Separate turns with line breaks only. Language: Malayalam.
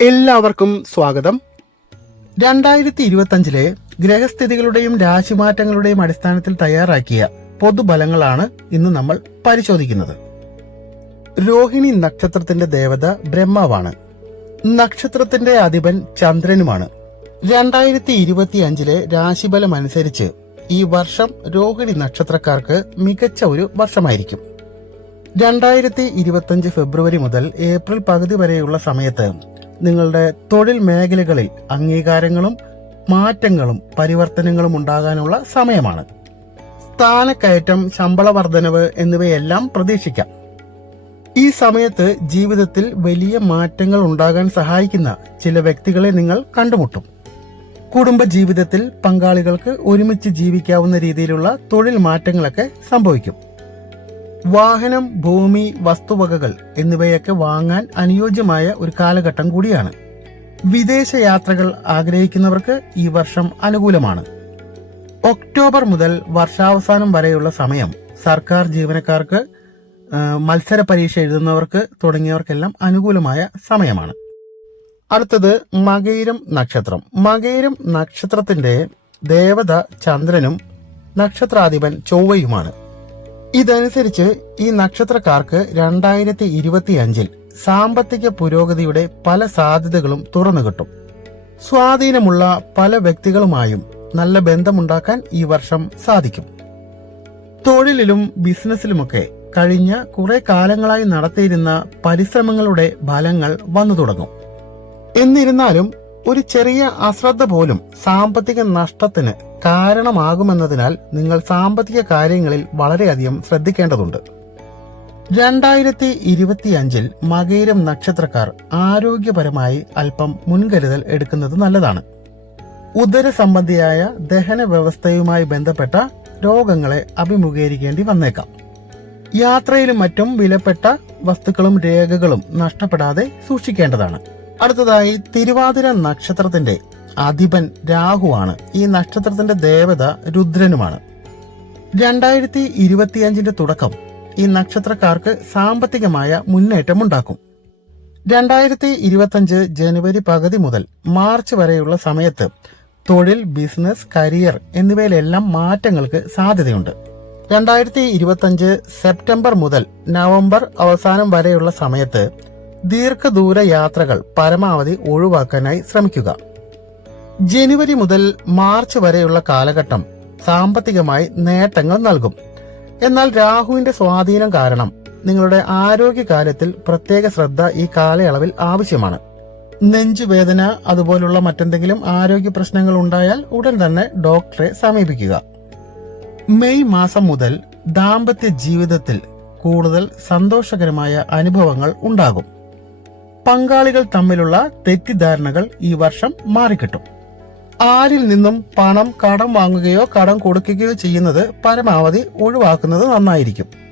എല്ലാവർക്കും സ്വാഗതം. രണ്ടായിരത്തി ഇരുപത്തഞ്ചിലെ ഗ്രഹസ്ഥിതികളുടെയും രാശിമാറ്റങ്ങളുടെയും അടിസ്ഥാനത്തിൽ തയ്യാറാക്കിയ പൊതുബലങ്ങളാണ് ഇന്ന് നമ്മൾ പരിശോധിക്കുന്നത്. രോഹിണി നക്ഷത്രത്തിന്റെ ദേവത ബ്രഹ്മാവാണ്. നക്ഷത്രത്തിന്റെ അധിപൻ ചന്ദ്രനുമാണ്. രണ്ടായിരത്തി ഇരുപത്തി അഞ്ചിലെ രാശിഫലം അനുസരിച്ച് ഈ വർഷം രോഹിണി നക്ഷത്രക്കാർക്ക് മികച്ച ഒരു വർഷമായിരിക്കും. രണ്ടായിരത്തി ഇരുപത്തഞ്ച് ഫെബ്രുവരി മുതൽ ഏപ്രിൽ പകുതി വരെയുള്ള സമയത്ത് നിങ്ങളുടെ തൊഴിൽ മേഖലകളിൽ അംഗീകാരങ്ങളും മാറ്റങ്ങളും പരിവർത്തനങ്ങളും ഉണ്ടാകാനുള്ള സമയമാണ്. സ്ഥാനക്കയറ്റം ശമ്പള വർധനവ് എന്നിവയെല്ലാം പ്രതീക്ഷിക്കാം. ഈ സമയത്ത് ജീവിതത്തിൽ വലിയ മാറ്റങ്ങൾ ഉണ്ടാകാൻ സഹായിക്കുന്ന ചില വ്യക്തികളെ നിങ്ങൾ കണ്ടുമുട്ടും. കുടുംബ ജീവിതത്തിൽ പങ്കാളികൾക്ക് ഒരുമിച്ച് ജീവിക്കാവുന്ന രീതിയിലുള്ള തൊഴിൽ മാറ്റങ്ങളൊക്കെ സംഭവിക്കും. വാഹനം ഭൂമി വസ്തുവകകൾ എന്നിവയൊക്കെ വാങ്ങാൻ അനുയോജ്യമായ ഒരു കാലഘട്ടം കൂടിയാണ്. വിദേശ യാത്രകൾ ആഗ്രഹിക്കുന്നവർക്ക് ഈ വർഷം അനുകൂലമാണ്. ഒക്ടോബർ മുതൽ വർഷാവസാനം വരെയുള്ള സമയം സർക്കാർ ജീവനക്കാർക്ക് മത്സര പരീക്ഷ എഴുതുന്നവർക്ക് തുടങ്ങിയവർക്കെല്ലാം അനുകൂലമായ സമയമാണ്. അടുത്തത് മകയിരം നക്ഷത്രം. മകയിരം നക്ഷത്രത്തിന്റെ ദേവത ചന്ദ്രനും നക്ഷത്രാധിപൻ ചൊവ്വയുമാണ്. ഇതനുസരിച്ച് ഈ നക്ഷത്രക്കാർക്ക് രണ്ടായിരത്തി ഇരുപത്തി അഞ്ചിൽ സാമ്പത്തിക പുരോഗതിയുടെ പല സാധ്യതകളും തുറന്നു കിട്ടും. സ്വാധീനമുള്ള പല വ്യക്തികളുമായും നല്ല ബന്ധമുണ്ടാക്കാൻ ഈ വർഷം സാധിക്കും. തൊഴിലിലും ബിസിനസ്സിലുമൊക്കെ കഴിഞ്ഞ കുറെ കാലങ്ങളായി നടത്തിയിരുന്ന പരിശ്രമങ്ങളുടെ ഫലങ്ങൾ വന്നു തുടങ്ങും. എന്നിരുന്നാലും ഒരു ചെറിയ അശ്രദ്ധ പോലും സാമ്പത്തിക നഷ്ടത്തിന് കാരണമാകുമെന്നതിനാൽ നിങ്ങൾ സാമ്പത്തിക കാര്യങ്ങളിൽ വളരെയധികം ശ്രദ്ധിക്കേണ്ടതുണ്ട്. രണ്ടായിരത്തി ഇരുപത്തിയഞ്ചിൽ മകയിരം നക്ഷത്രക്കാർ ആരോഗ്യപരമായി അല്പം മുൻകരുതൽ എടുക്കുന്നത് നല്ലതാണ്. ഉദര സംബന്ധിയായ ദഹന വ്യവസ്ഥയുമായി ബന്ധപ്പെട്ട രോഗങ്ങളെ അഭിമുഖീകരിക്കേണ്ടി വന്നേക്കാം. യാത്രയിലും മറ്റും വിലപ്പെട്ട വസ്തുക്കളും രേഖകളും നഷ്ടപ്പെടാതെ സൂക്ഷിക്കേണ്ടതാണ്. അടുത്തതായി തിരുവാതിര നക്ഷത്രത്തിന്റെ അധിപൻ രാഹുവാണ്. ഈ നക്ഷത്രത്തിന്റെ ദേവത രുദ്രനുമാണ്. രണ്ടായിരത്തി ഇരുപത്തിയഞ്ചിന്റെ തുടക്കം ഈ നക്ഷത്രക്കാർക്ക് സാമ്പത്തികമായ മുന്നേറ്റമുണ്ടാക്കും. രണ്ടായിരത്തി ഇരുപത്തഞ്ച് ജനുവരി പകുതി മുതൽ മാർച്ച് വരെയുള്ള സമയത്ത് തൊഴിൽ ബിസിനസ് കരിയർ എന്നിവയിലെല്ലാം മാറ്റങ്ങൾക്ക് സാധ്യതയുണ്ട്. രണ്ടായിരത്തി ഇരുപത്തഞ്ച് സെപ്റ്റംബർ മുതൽ നവംബർ അവസാനം വരെയുള്ള സമയത്ത് ദീർഘദൂര യാത്രകൾ പരമാവധി ഒഴിവാക്കാനായി ശ്രമിക്കുക. ജനുവരി മുതൽ മാർച്ച് വരെയുള്ള കാലഘട്ടം സാമ്പത്തികമായി നേട്ടങ്ങൾ നൽകും. എന്നാൽ രാഹുവിന്റെ സ്വാധീനം കാരണം നിങ്ങളുടെ ആരോഗ്യകാര്യത്തിൽ പ്രത്യേക ശ്രദ്ധ ഈ കാലയളവിൽ ആവശ്യമാണ്. നെഞ്ചുവേദന അതുപോലുള്ള മറ്റെന്തെങ്കിലും ആരോഗ്യ പ്രശ്നങ്ങൾ ഉണ്ടായാൽ ഉടൻ തന്നെ ഡോക്ടറെ സമീപിക്കുക. മെയ് മാസം മുതൽ ദാമ്പത്യ ജീവിതത്തിൽ കൂടുതൽ സന്തോഷകരമായ അനുഭവങ്ങൾ ഉണ്ടാകും. പങ്കാളികൾ തമ്മിലുള്ള തെറ്റിദ്ധാരണകൾ ഈ വർഷം മാറിക്കിട്ടും. ആരിൽ നിന്നും പണം കടം വാങ്ങുകയോ കടം കൊടുക്കുകയോ ചെയ്യുന്നത് പരമാവധി ഒഴിവാക്കുന്നത് നന്നായിരിക്കും.